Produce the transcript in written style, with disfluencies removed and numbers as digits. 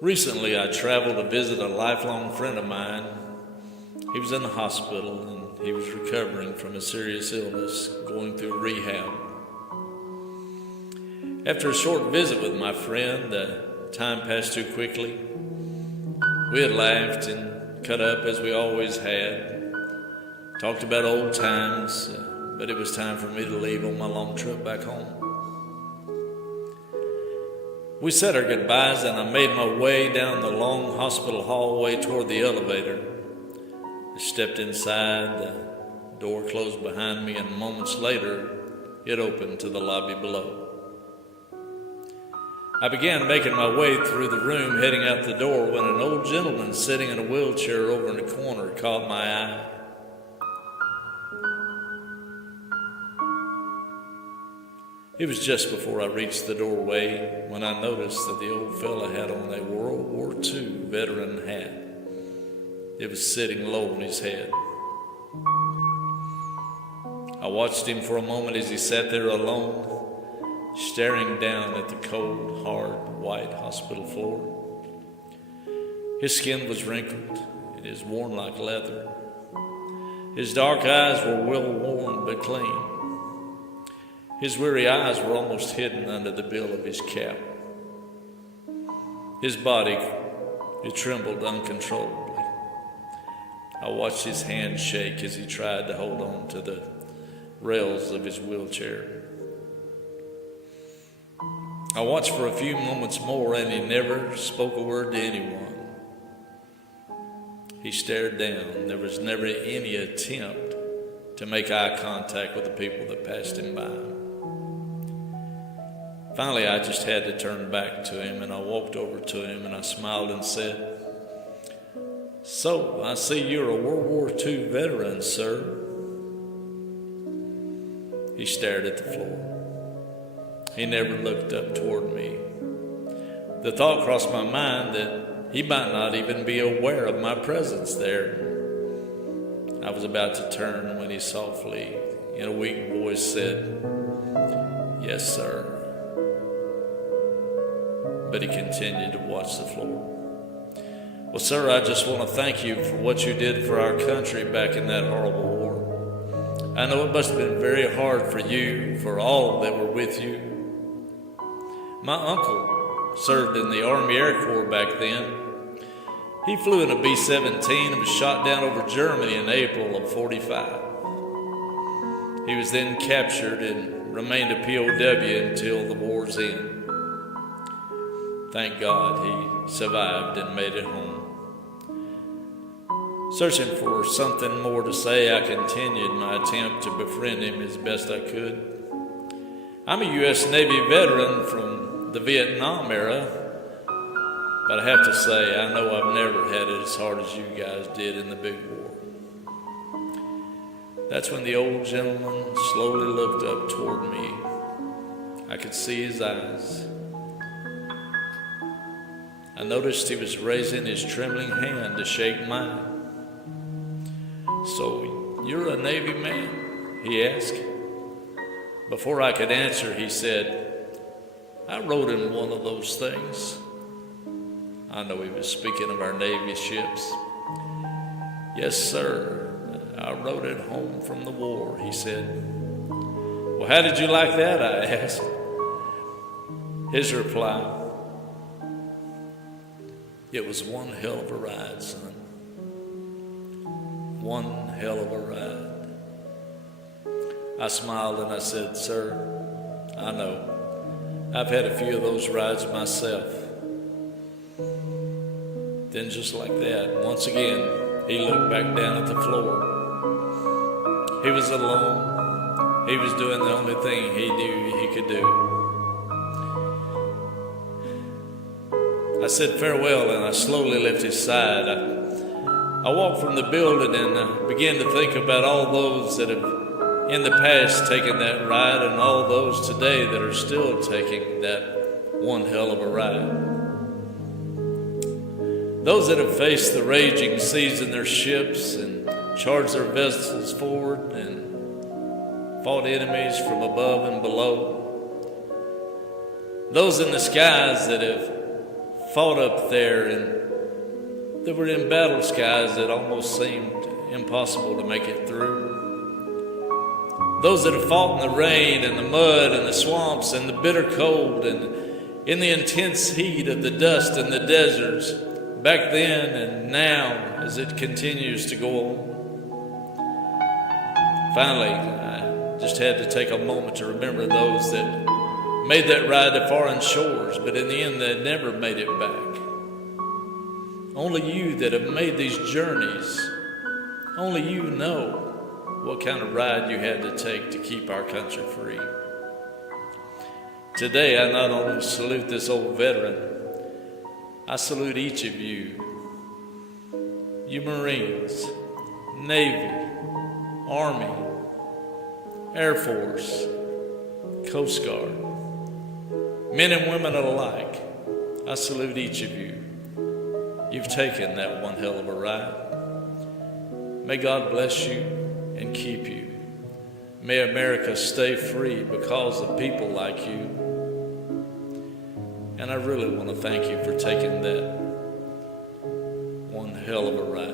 Recently, I traveled to visit a lifelong friend of mine. He was in the hospital and he was recovering from a serious illness, going through rehab. After a short visit with my friend, time passed too quickly. We had laughed and cut up as we always had, talked about old times, but it was time for me to leave on my long trip back home. We said our goodbyes and I made my way down the long hospital hallway toward the elevator. I stepped inside, the door closed behind me, and moments later, it opened to the lobby below. I began making my way through the room, heading out the door, when an old gentleman sitting in a wheelchair over in the corner caught my eye. It was just before I reached the doorway when I noticed that the old fella had on a World War II veteran hat. It was sitting low on his head. I watched him for a moment as he sat there alone, staring down at the cold, hard, white hospital floor. His skin was wrinkled, and is worn like leather. His dark eyes were well worn but clean. His weary eyes were almost hidden under the bill of his cap. His body, it trembled uncontrollably. I watched his hand shake as he tried to hold on to the rails of his wheelchair. I watched for a few moments more, and he never spoke a word to anyone. He stared down. There was never any attempt to make eye contact with the people that passed him by. Finally, I just had to turn back to him, and I walked over to him and I smiled and said, "So, I see you're a World War II veteran, sir." He stared at the floor. He never looked up toward me. The thought crossed my mind that he might not even be aware of my presence there. I was about to turn when he softly, in a weak voice, said, "Yes, sir." But he continued to watch the floor. "Well, sir, I just want to thank you for what you did for our country back in that horrible war. I know it must have been very hard for you, for all that were with you. My uncle served in the Army Air Corps back then. He flew in a B-17 and was shot down over Germany in April of '45. He was then captured and remained a POW until the war's end. Thank God he survived and made it home." Searching for something more to say, I continued my attempt to befriend him as best I could. "I'm a U.S. Navy veteran from the Vietnam era, but I have to say, I know I've never had it as hard as you guys did in the big war." That's when the old gentleman slowly looked up toward me. I could see his eyes. I noticed he was raising his trembling hand to shake mine. "So, you're a Navy man?" he asked. Before I could answer, he said, "I rode in one of those things." I know he was speaking of our Navy ships. "Yes, sir, I rode it home from the war," he said. "Well, how did you like that?" I asked. His reply, "It was one hell of a ride, son. One hell of a ride." I smiled and I said, "Sir, I know. I've had a few of those rides myself." Then just like that, once again, he looked back down at the floor. He was alone. He was doing the only thing he knew he could do. I said farewell and I slowly left his side. I walked from the building and I began to think about all those that have in the past taken that ride and all those today that are still taking that one hell of a ride. Those that have faced the raging seas in their ships and charged their vessels forward and fought enemies from above and below. Those in the skies that have fought up there and that were in battle skies that almost seemed impossible to make it through. Those that have fought in the rain and the mud and the swamps and the bitter cold and in the intense heat of the dust and the deserts back then and now as it continues to go on. Finally, I just had to take a moment to remember those that made that ride to foreign shores, but in the end they never made it back. Only you that have made these journeys, only you know what kind of ride you had to take to keep our country free. Today, I not only salute this old veteran, I salute each of you, you Marines, Navy, Army, Air Force, Coast Guard, men and women alike. I salute each of you. You've taken that one hell of a ride. May God bless you and keep you. May America stay free because of people like you. And I really want to thank you for taking that one hell of a ride.